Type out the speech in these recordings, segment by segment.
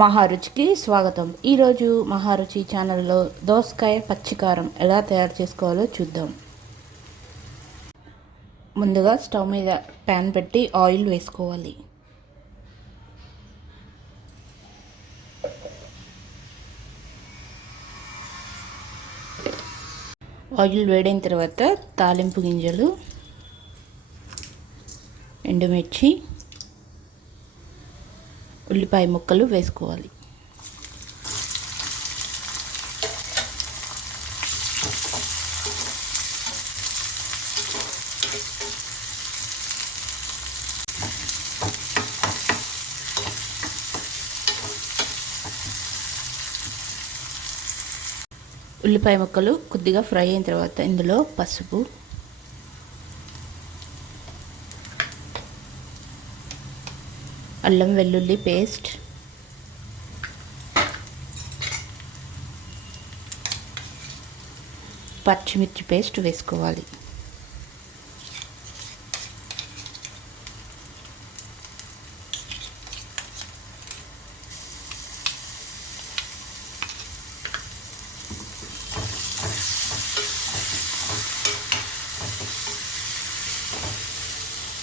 మహారుచికి స్వాగతం. ఈరోజు మహారుచి ఛానల్లో దోసకాయ పచ్చికారం ఎలా తయారు చేసుకోవాలో చూద్దాం. ముందుగా స్టవ్ మీద ప్యాన్ పెట్టి ఆయిల్ వేసుకోవాలి. ఆయిల్ వేడైన తర్వాత తాలింపు గింజలు, ఎండుమిర్చి, ఉల్లిపాయ ముక్కలు వేసుకోవాలి. ఉల్లిపాయ ముక్కలు కొద్దిగా ఫ్రై అయిన తర్వాత ఇందులో పసుపు, అల్లం వెల్లుల్లి పేస్ట్, పచ్చిమిర్చి పేస్ట్ వేసుకోవాలి.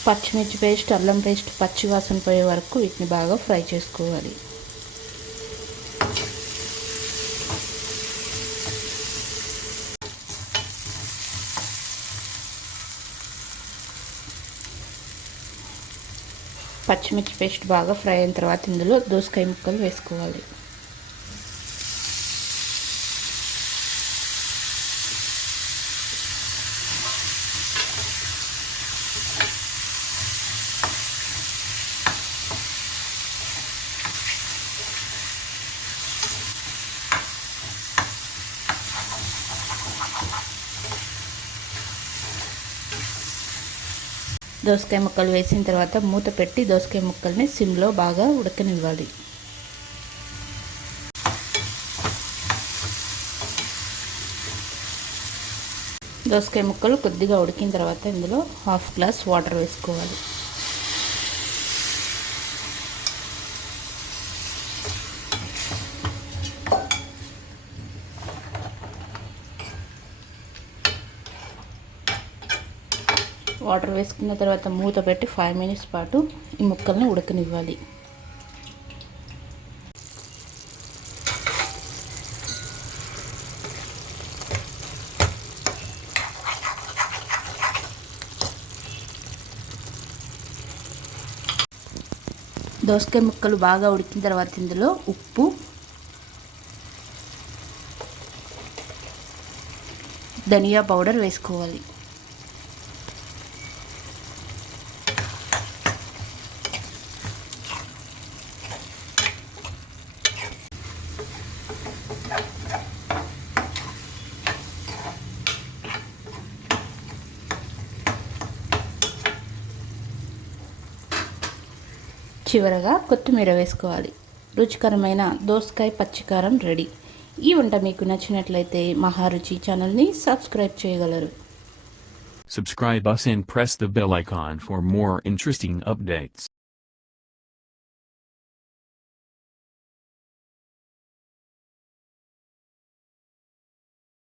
పచ్చిమిర్చి పేస్ట్, అల్లం పేస్ట్ పచ్చి వాసన పోయే వరకు వీటిని బాగా ఫ్రై చేసుకోవాలి. పచ్చిమిర్చి పేస్ట్ బాగా ఫ్రై అయిన తర్వాత ఇందులో దోసకాయ ముక్కలు వేసుకోవాలి. దోసకాయ ముక్కలు వేసిన తర్వాత మూత పెట్టి దోసకాయ ముక్కల్ని సిమ్లో బాగా ఉడకనివ్వాలి. దోసకాయ ముక్కలు కొద్దిగా ఉడికిన తర్వాత ఇందులో హాఫ్ గ్లాస్ వాటర్ వేసుకోవాలి. వాటర్ వేసుకున్న తర్వాత మూత పెట్టి 5 మినిట్స్ పాటు ఈ ముక్కల్ని ఉడకనివ్వాలి. దోసకాయ ముక్కలు బాగా ఉడికిన తర్వాత ఇందులో ఉప్పు, ధనియా పౌడర్ వేసుకోవాలి. చివరగా కొత్తిమీర వేసుకోవాలి. రుచికరమైన దోసకాయ పచ్చికారం రెడీ. ఈ వంట మీకు నచ్చినట్లయితే మహారుచి ఛానల్ని సబ్స్క్రైబ్ చేయగలరు. Subscribe us and press the bell icon for more interesting updates.